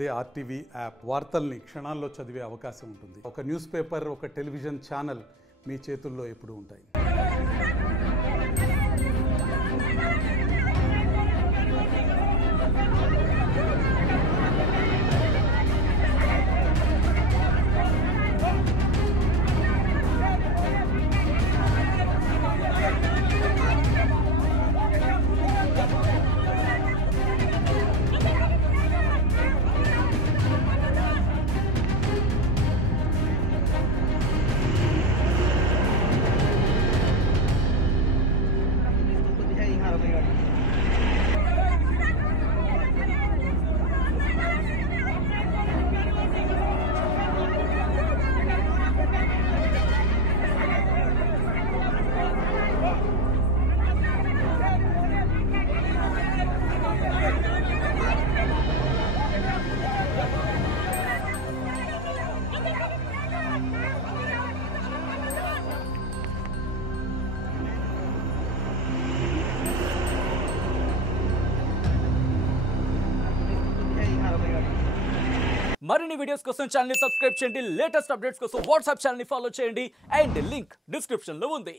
అదే RTV app వార్తల్ని క్షణాల్లో చదివే అవకాశం ఉంటుంది. ఒక న్యూస్ పేపర్, ఒక టెలివిజన్ ఛానల్ మీ చేతుల్లో ఎప్పుడూ ఉంటాయి. మరిన్ని వీడియోస్ కోసం ఛానల్ ని సబ్స్క్రైబ్ చేయండి. లేటెస్ట్ అప్డేట్స్ కోసం వాట్సాప్ ఛానల్ ని ఫాలో చేయండి. అండ్ లింక్ డిస్క్రిప్షన్ లో ఉంది.